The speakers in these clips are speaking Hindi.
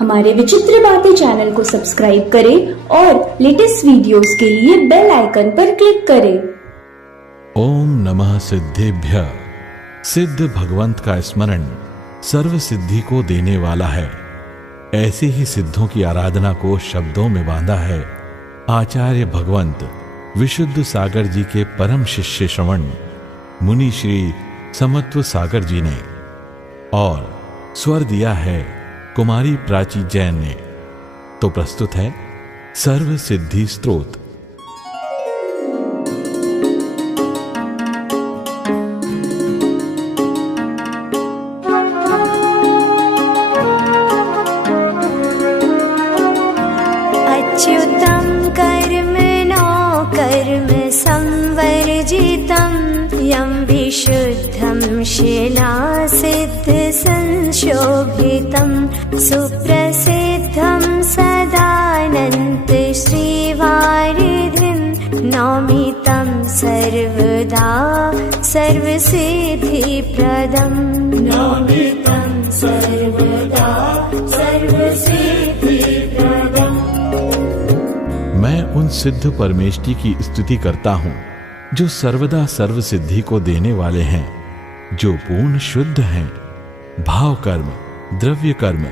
हमारे विचित्र बातें चैनल को सब्सक्राइब करें और लेटेस्ट वीडियोस के लिए बेल आइकन पर क्लिक करें। ओम नमः सिद्धेभ्यः। सिद्ध भगवंत का स्मरण सर्व सिद्धि को देने वाला है। ऐसे ही सिद्धों की आराधना को शब्दों में बांधा है आचार्य भगवंत विशुद्ध सागर जी के परम शिष्य श्रवण मुनि श्री समत्व सागर जी ने, और स्वर दिया है कुमारी प्राची जैन ने। तो प्रस्तुत है सर्व सिद्धि स्तोत्र। अच्युतं कर्मणो कर्म संवर्जितं यं विशुद्धं शिलासिद्ध संशोभितं सुप्रसिद्धं सदानन्त श्रीवारिधिं नौमितं सर्वदा सर्वसिद्धिप्रदं नौमितं सर्वदा सर्वसिद्धिप्रदम्। मैं उन सिद्ध परमेष्टि की स्तुति करता हूं जो सर्वदा सर्व सिद्धि को देने वाले हैं, जो पूर्ण शुद्ध हैं, भाव कर्म द्रव्य कर्म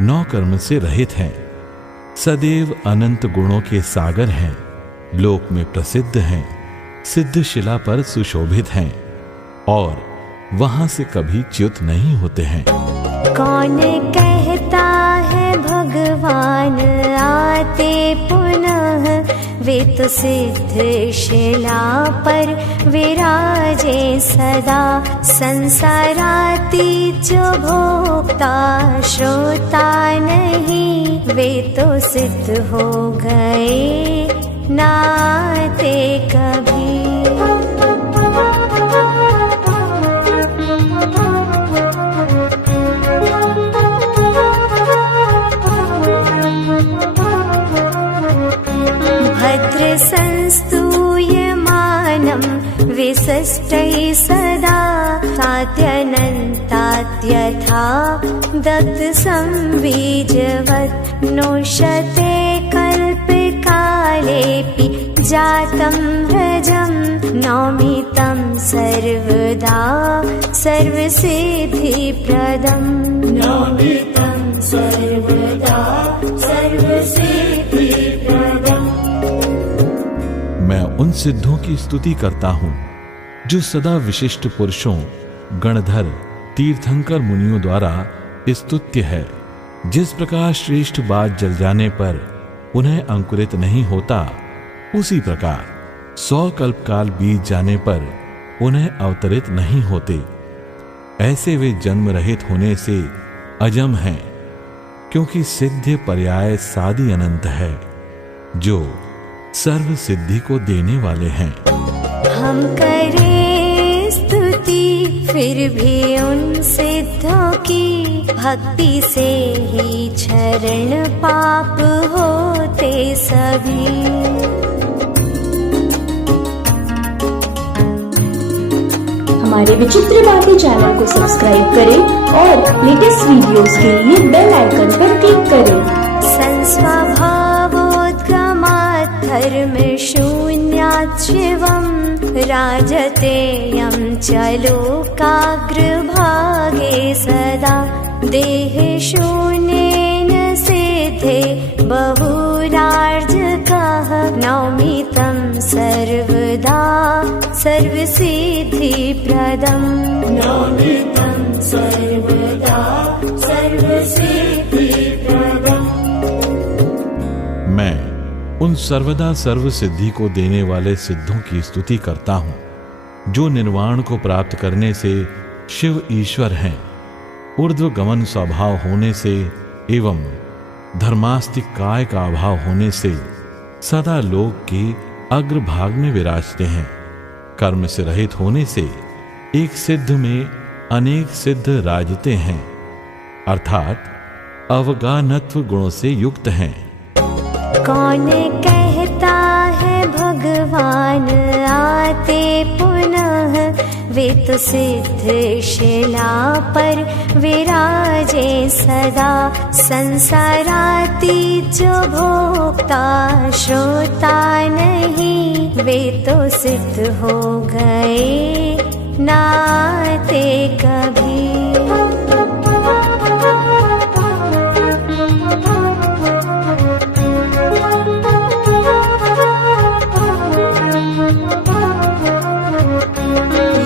नौ कर्म से रहित हैं, सदैव अनंत गुणों के सागर हैं, लोक में प्रसिद्ध हैं, सिद्ध शिला पर सुशोभित हैं और वहां से कभी च्युत नहीं होते हैं। कौन कहता है भगवान आते पुनः, वे तो सिद्ध शिला पर विराजे सदा। संसाराती जो भोक्ता श्रोता नहीं, वे तो सिद्ध हो गए नाते कभी। संस्तूयमानं विशिष्टैः सदा तात्यनन्तात्यथा दत्तसंबीजवत् नोष्यते कल्पकालेऽपि जातं व्रजं नौमितं सर्वदा सर्वसिद्धिप्रदं नौमितं सर्वदा सर्वसिद्धिप्रदम्। मैं उन सिद्धों की स्तुति करता हूं जो सदा विशिष्ट पुरुषों गणधर तीर्थंकर मुनियों द्वारा स्तुत्य है। जिस प्रकार श्रेष्ठ बात जल जाने पर उन्हें अंकुरित नहीं होता, उसी प्रकार 100 कल्पकाल बीत जाने पर उन्हें अवतरित नहीं होते। ऐसे वे जन्म रहित होने से अजम हैं, क्योंकि सिद्ध पर्याय सादी अनंत है, जो सर्व सिद्धि को देने वाले हैं। हम करें स्तुति फिर भी उन सिद्धों की, भक्ति से ही चरण पाप होते सभी। हमारे विचित्र बातें चैनल को सब्सक्राइब करें और लेटेस्ट वीडियोस के लिए बेल आइकन पर क्लिक करें। धर्म शून्यात् शिवं राजते यं च लोकाग्रभागे सदा। देह शून्येन सिद्धे बहुरार्जकः नौमितं सर्वदा सर्वसिद्धिप्रदं नौमितं सर्वदा सर्वसिद्धिप्रदम्। मैं उन सर्वदा सर्व सिद्धि को देने वाले सिद्धों की स्तुति करता हूं जो निर्वाण को प्राप्त करने से शिव ईश्वर हैं, ऊर्ध्व गमन स्वभाव होने से एवं धर्मास्तिक काय का अभाव होने से सदा लोक के अग्रभाग में विराजते हैं। कर्म से रहित होने से एक सिद्ध में अनेक सिद्ध राजते हैं, अर्थात अवगानत्व गुणों से युक्त हैं। कौन कहता है भगवान आते पुनः, वे तो सिद्ध शिला पर विराजे सदा। संसारातीत जो भोक्ता श्रोता नहीं, वे तो सिद्ध हो गए नाते कभी।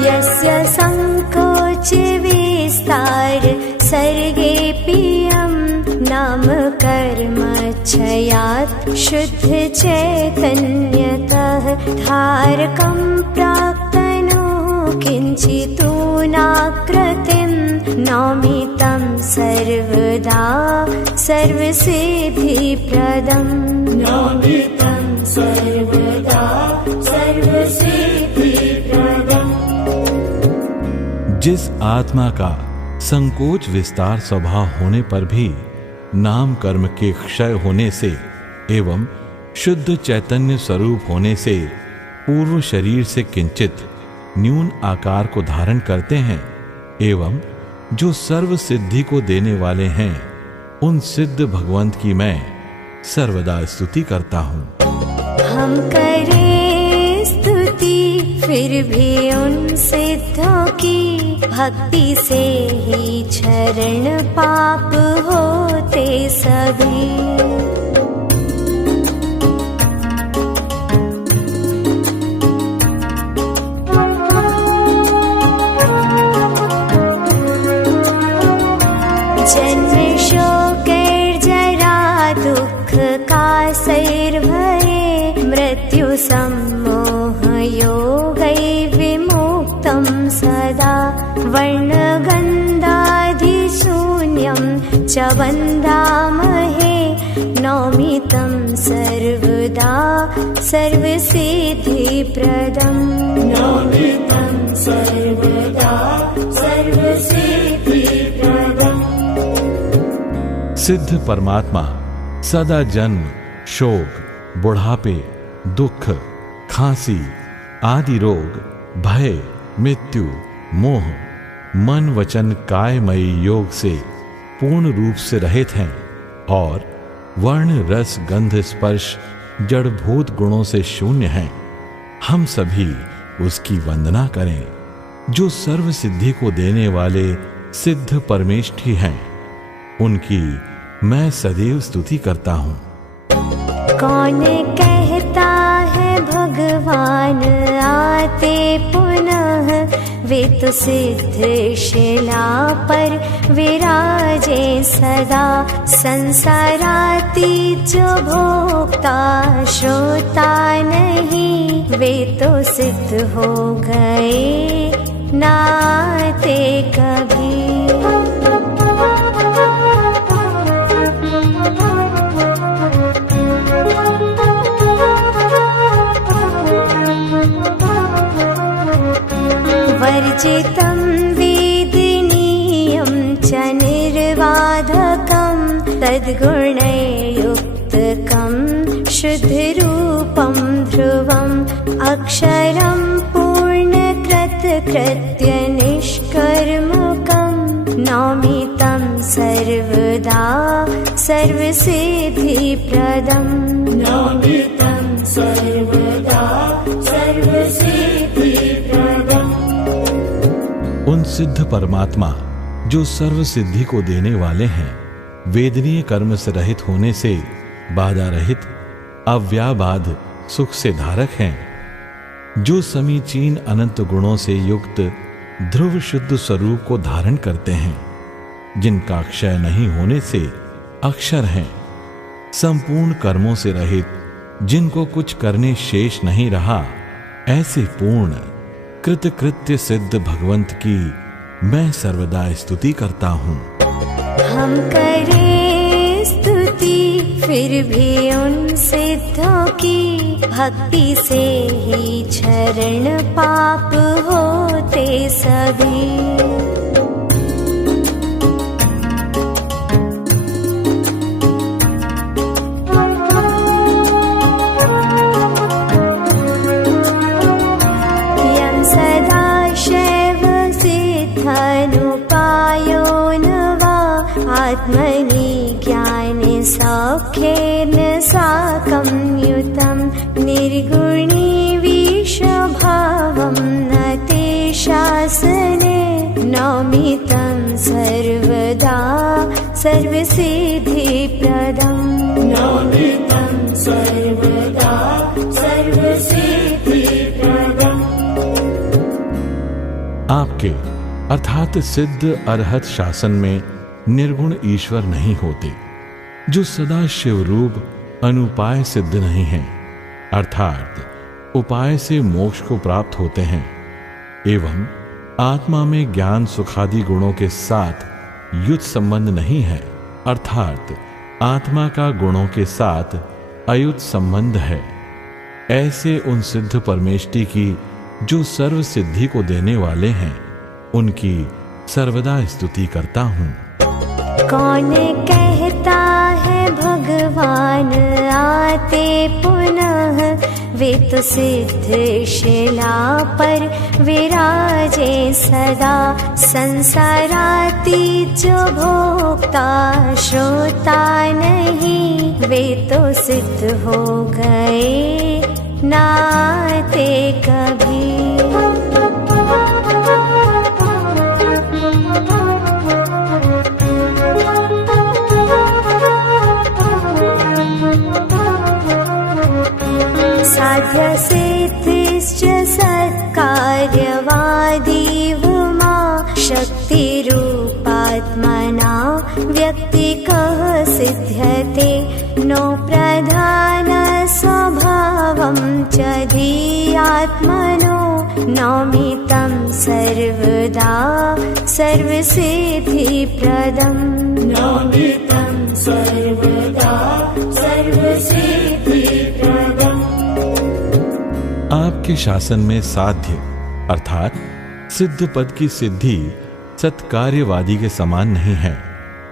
यस्य संकोच विस्तार सर्गे पियं, नाम कर्म क्षयात् शुद्ध चैतन्यतः। धारकं प्राक्तनो किञ्चितो नाकृतिं, नौमि तं सर्वदा सर्वसिद्धिप्रदम्। नौमि तं सर्वदा सर्वसिद्धिप्रदम्। जिस आत्मा का संकोच विस्तार स्वभाव होने पर भी नाम कर्म के क्षय होने से एवं शुद्ध चैतन्य स्वरूप होने से पूर्व शरीर से किंचित न्यून आकार को धारण करते हैं, एवं जो सर्व सिद्धि को देने वाले हैं, उन सिद्ध भगवंत की मैं सर्वदा स्तुति करता हूँ। हम करें स्तुति फिर भी उन सिद्धों की, भक्ति से ही चरण पाप होते सभी। जन्म शोक जरा दुख का सैर भये, मृत्यु सम्मोह योगै विमुक्तं सदा। वर्णगन्धाधिशून्यं च वन्दामहे, नौमि तं सर्वदा सर्वसिद्धिप्रदम्। नौमि तं सर्वदा सर्वसिद्धिप्रदम्। सिद्ध परमात्मा सदा जन्म शोक बुढ़ापे दुख खांसी आदि रोग भय मृत्यु मोह मन वचन कायमयी योग से पूर्ण रूप से रहित हैं और वर्ण रस गंध स्पर्श जड़भूत गुणों से शून्य हैं। हम सभी उसकी वंदना करें जो सर्व सिद्धि को देने वाले सिद्ध परमेष्ठी हैं। उनकी मैं सदैव स्तुति करता हूँ। कौन कहता है भगवान आते पुनः, वे तो सिद्ध शिला पर विराजे सदा। संसारातीत जो भोक्ता श्रोता नहीं, वे तो सिद्ध हो गए नाते कभी। वर्जितं वेदनीयं च निर्वाधकं, तद्गुणैर्युक्तकं शुद्धरूपं ध्रुवम्। अक्षरं पूर्णकृतकृत्यनिष्कर्मकं, नौमि तं सर्वदा सर्वसिद्धिप्रदम्। नौमि तं सर्वदा सर्वसिद्धिप्रदम्। उन सिद्ध परमात्मा जो सर्व सिद्धि को देने वाले हैं, वेदनीय कर्म से रहित होने से बाधा रहित अव्याबाध सुख से धारक हैं, जो समीचीन अनंत गुणों से युक्त ध्रुव शुद्ध स्वरूप को धारण करते हैं, जिनका क्षय नहीं होने से अक्षर हैं, संपूर्ण कर्मों से रहित, जिनको कुछ करने शेष नहीं रहा, ऐसे पूर्ण कृतकृत्य सिद्ध भगवंत की मैं सर्वदा स्तुति करता हूँ। हम करें स्तुति फिर भी उन सिद्धों की, भक्ति से ही चरण पाप होते सभी। यं सदा सौख्येन साकं युतं निर्गुणी विषभावं न ते शासने नौमितं सर्वदा सर्वसिद्धिप्रदम् नौमितं सर्वदा सर्वसिद्धिप्रदम्। आपके अर्थात सिद्ध अरहत शासन में निर्गुण ईश्वर नहीं होते, जो सदा शिव रूप अनुपाय सिद्ध नहीं हैं, अर्थात उपाय से मोक्ष को प्राप्त होते हैं, एवं आत्मा में ज्ञान सुखादि गुणों के साथ युत संबंध नहीं है, अर्थात आत्मा का गुणों के साथ अयुत संबंध है। ऐसे उन सिद्ध परमेष्टि की जो सर्व सिद्धि को देने वाले हैं, उनकी सर्वदा स्तुति करता हूँ। कौन कहता है भगवान आते पुनः, वे तो सिद्ध शिला पर विराजे सदा। संसाराती जो भोक्ता श्रोता नहीं, वे तो सिद्ध हो गए नाते कभी। साध्य सिद्धिश्च सत्कार्यवादिवमा, शक्तिरूपात्मना व्यक्तिकः सिद्ध्यते। नो प्रधान स्वभावं च धीयात्मनो, नौमितं सर्वदा सर्वसिद्धिप्रदम् नौमितं सर्वदा सर्वसिद्धिप्रदम्। आपके शासन में साध्य अर्थात सिद्ध पद की सिद्धि सत्कार्यवादी के समान नहीं है,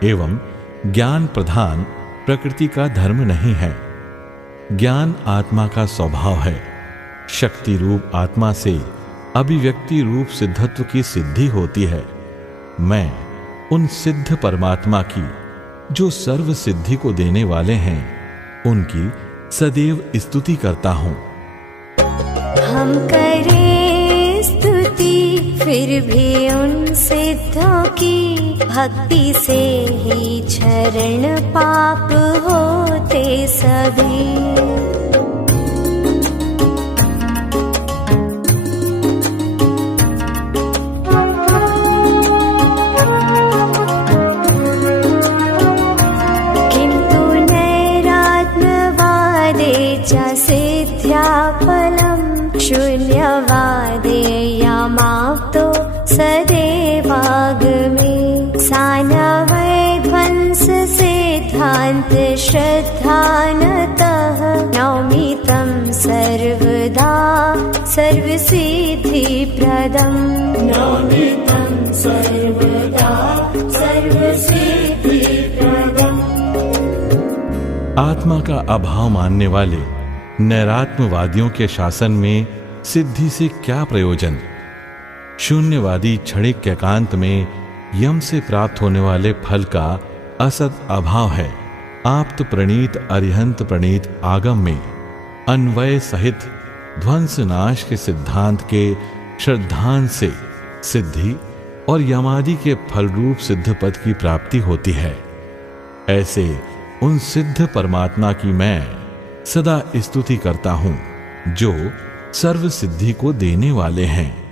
एवं ज्ञान प्रधान प्रकृति का धर्म नहीं है। ज्ञान आत्मा का स्वभाव है। शक्ति रूप आत्मा से अभिव्यक्ति रूप सिद्धत्व की सिद्धि होती है। मैं उन सिद्ध परमात्मा की जो सर्व सिद्धि को देने वाले हैं, उनकी सदैव स्तुति करता हूं। हम करें स्तुति फिर भी उन सिद्धों की, भक्ति से ही क्षरण पाप होते सभी। किंतु नैरात्म्यवादे च सिद्ध्या फलम्, शून्यवादे यमाप्तो सदैवागमे। सानवैध्वंस सिद्धान्त श्रद्धानतः, नौमितं सर्वदा सर्वसिद्धिप्रदम् नौमितं सर्वदा सर्वसिद्धिप्रदम्। आत्मा का अभाव मानने वाले नैरात्मवादियों के शासन में सिद्धि से क्या प्रयोजन। शून्यवादी क्षणिक एकांत में यम से प्राप्त होने वाले फल का असद अभाव है। आप्त प्रणीत अरिहंत प्रणीत आगम में अन्वय सहित ध्वंस नाश के सिद्धांत के श्रद्धान से सिद्धि और यमादि के फल रूप सिद्ध पद की प्राप्ति होती है। ऐसे उन सिद्ध परमात्मा की मैं सदा स्तुति करता हूं, जो सर्व सिद्धि को देने वाले हैं।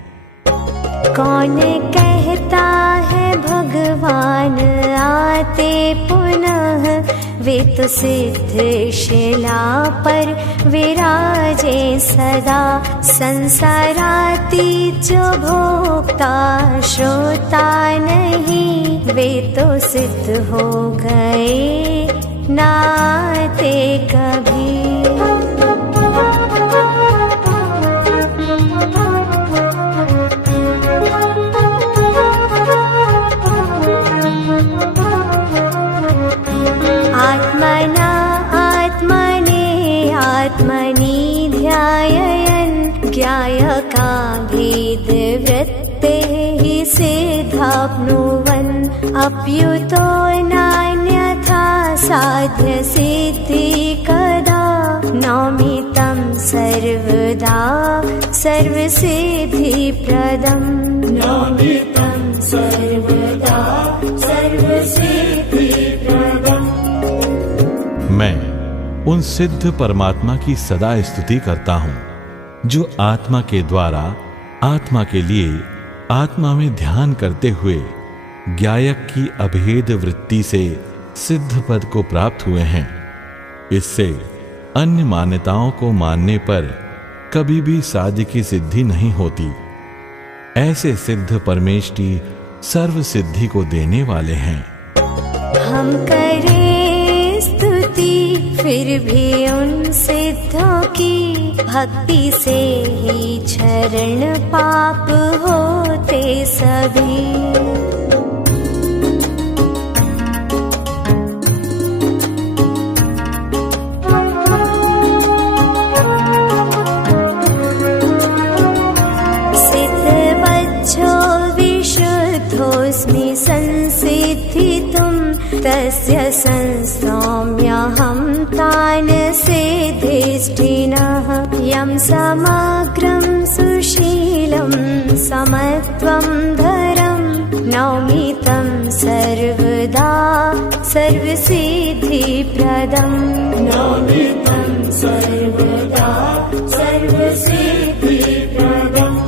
कौन कहता है भगवान आते पुनः, वे तो सिद्ध शिला पर विराजे सदा। संसाराती जो भोक्ता श्रोता नहीं, वे तो सिद्ध हो गए नाते कभी। आत्मना आत्मने आत्मनि ध्यायन्, ज्ञायका भेदवृत्तेः सिद्धाप्नुवन्। अप्युतो नान्यथा साध्य सिद्धि कदा नौमि तं सर्वदा सर्वसिद्धिप्रदम् नौमि तं सर्वदा सर्वसिद्धिप्रदम्। मैं उन सिद्ध परमात्मा की सदा स्तुति करता हूँ जो आत्मा के द्वारा आत्मा के लिए आत्मा में ध्यान करते हुए ज्ञायक की अभेद वृत्ति से सिद्ध पद को प्राप्त हुए हैं। इससे अन्य मान्यताओं को मानने पर कभी भी साध्य की सिद्धि नहीं होती। ऐसे सिद्ध परमेष्टि सर्व सिद्धि को देने वाले हैं। हम करें स्तुति फिर भी उन सिद्धों की भक्ति से ही क्षरण पाप होते सभी। विशुद्धोऽस्मि संसिद्धितुं तस्य संस्तौम्यहं तान् सिद्धिष्ठिनः यं समग्रं सुशीलं समत्वं धरं नौमि तं सर्वदा सर्वसिद्धिप्रदम् नौमि तं सर्वदा सर्वसिद्धिप्रदम्।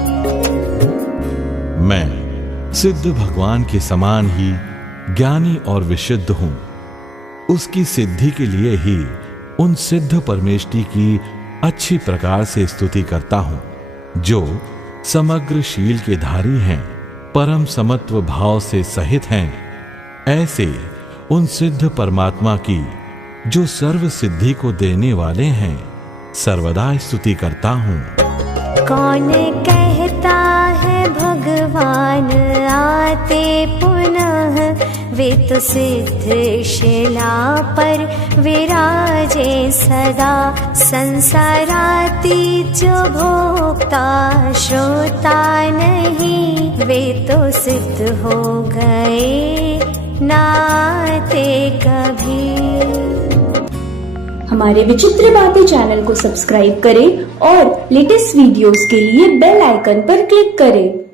मैं सिद्ध भगवान के समान ही ज्ञानी और विशुद्ध हूं। उसकी सिद्धि के लिए ही उन सिद्ध परमेष्टि की अच्छी प्रकार से स्तुति करता हूं जो समग्र शील के धारी हैं, परम समत्व भाव से सहित हैं। ऐसे उन सिद्ध परमात्मा की जो सर्व सिद्धि को देने वाले हैं सर्वदा स्तुति करता हूं। कौन कहता है भगवान आते पुनः वे तो सिद्ध शिला पर विराजे सदा संसाराती जो भोक्ता श्रोता नहीं वे तो सिद्ध हो गए नाते कभी। हमारे विचित्र बातें चैनल को सब्सक्राइब करें और लेटेस्ट वीडियोस के लिए बेल आइकन पर क्लिक करें।